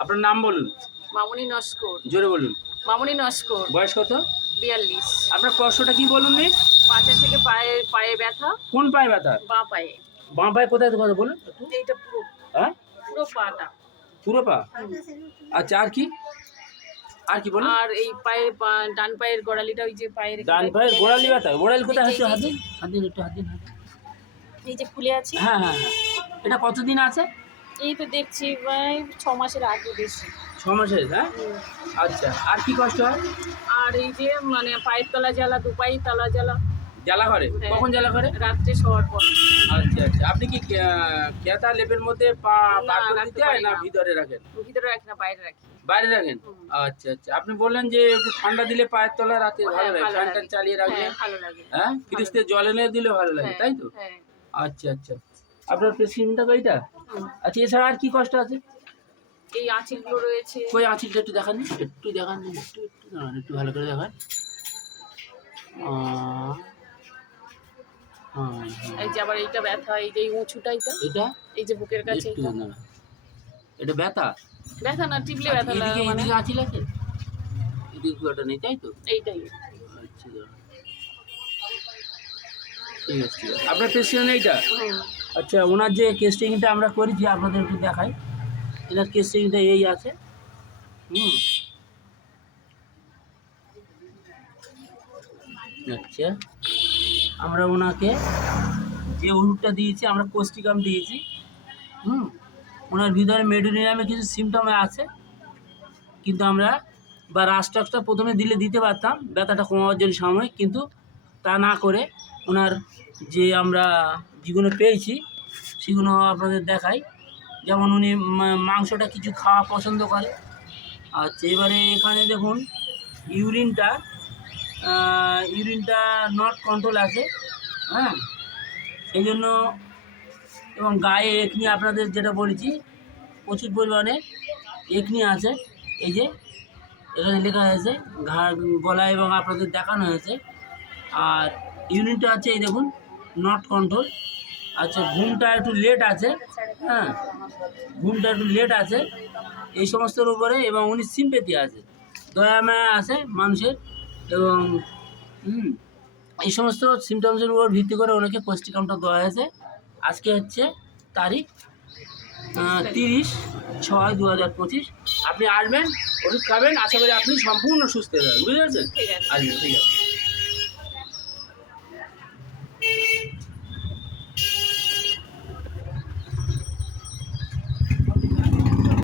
আপনার নাম বলুন। মামুনি নস্কর। জোরে বলুন। মামুনি নস্কর। বয়স কত? 42। আপনার কষ্টটা কি বলুন নি? পাঁচা থেকে পায়ে ব্যথা। কোন পায়ে ব্যথা? বাঁ পায়ে। বাঁ পায়ে কোথায় কথা বলুন একটু। এইটা পুরো হ্যাঁ, পুরো পাটা। পুরো পা। আচ্ছা, আর কি? আর কি বলুন? আর এই পায়ের ডান পায়ের গোড়ালিটা, ওই যে পায়ের ডান পায়ের গোড়ালি ব্যথা। গোড়ালি কোথায় হচ্ছে? হাত দিন, এই হাত দিন, একটু হাত দিন। এই যে ফুলে আছে। হ্যাঁ হ্যাঁ হ্যাঁ। এটা কতদিন আছে? এই তো দেখছি প্রায় 6 মাসের আগে বেশি। 6 মাসের? হ্যাঁ। আচ্ছা, আর কি কষ্ট হয়? আর এই যে মানে পায়ের তলা জ্বালা, দু পায়ের তলা জ্বালা। জ্বালা করে? হ্যাঁ। কখন জ্বালা করে? রাত্রে শোয়ার পর। আচ্ছা আচ্ছা। আপনি কি ক্যাথা লেপের মধ্যে পা না, বার করে রাখতে দিতে হয় পারি না না। ভিতরে রাখেন? ভিতরে রাখি না, বাইরে রাখি। বাইরে রাখেন? আচ্ছা আচ্ছা। আপনি বললেন যে একটু ঠান্ডা দিলে পায়ের তলা রাতে ভালো হ্যাঁ, লাগে, ভালো ফ্যানটা লাগে। চালিয়ে রাখলে। হ্যাঁ, ভালো লাগে। হ্যাঁ, ফ্রিজতে জল এনে দিলে ভালো লাগে, হ্যাঁ, তাই তো? হ্যাঁ। আচ্ছা আচ্ছা। আপনার প্রেসক্রিপশনটা তো এইটা? আচ্ছা, এছাড়া আর কি কষ্ট আছে? এই আঁচিলগুলো রয়েছে। কই আঁচিলটা একটু দেখান নি, একটু দেখান নি, একটু দাঁড়ান, একটু ভালো করে দেখান। হ্যাঁ, এই যে আবার এইটা ব্যথা, এই যে এই উঁচুটা, এটা এই যে বুকের কাছে একটু এইটা। দাঁড়ান। এটা ব্যথা? ব্যথা না, টিপলে ব্যথা এদিকে লাগে মানে। এদিকে আঁচিল আছে? এদিকে খুব একটা নেই, তাই তো? এইটাই। আচ্ছা, দাঁড়ান। ঠিক আছে ঠিক আছে। আপনার প্রেসক্রিপশন এইটা? আচ্ছা, ওনার যে কেস্টিংটা আমরা করেছি আপনাদের একটু দেখাই। এনার কেস্টিংটা এই আছে। আচ্ছা, আমরা ওনাকে যে ওষুধটা দিয়েছি, আমরা কোস্টিকাম দিয়েছি। ওনার ভিতরে মেডোনিয়ামে কিছু সিমটম আছে, কিন্তু আমরা বা রাস্টক্সটা প্রথমে দিতে পারতাম ব্যথাটা কমাবার জন্য সাময়িক, কিন্তু তা না করে ওনার যে আমরা যেগুলো পেয়েছি সেগুলো আপনাদের দেখাই। যেমন উনি মাংসটা কিছু খাওয়া পছন্দ করে। আচ্ছা, এবারে এখানে দেখুন ইউরিনটা নট কন্ট্রোল আছে। হ্যাঁ, সেই জন্য। এবং গায়ে একনি আপনাদের যেটা বলেছি প্রচুর পরিমাণে একনি আছে। এই যে এখানে লেখা হয়েছে গলায়, এবং আপনাদের দেখানো হয়েছে। আর ইউরিনটা আছে এই দেখুন, নট কন্ট্রোল। আচ্ছা, ঘুমটা একটু লেট আছে। হ্যাঁ, ঘুমটা একটু লেট আছে এই সমস্তর উপরে। এবং উনি সিম্পেথি আছে, দয়া মায়া আছে মানুষের। এবং এই সমস্ত সিমটমসের উপর ভিত্তি করে ওনাকে কোস্টিকামটা দেওয়া হয়েছে। আজকে হচ্ছে তারিখ 30/6/2025। আপনি আসবেন, ওষুধ খাবেন, আশা করি আপনি সম্পূর্ণ সুস্থ হয়ে যাবেন। বুঝতে পারছেন? ঠিক আছে। আসবেন, ঠিক আছে।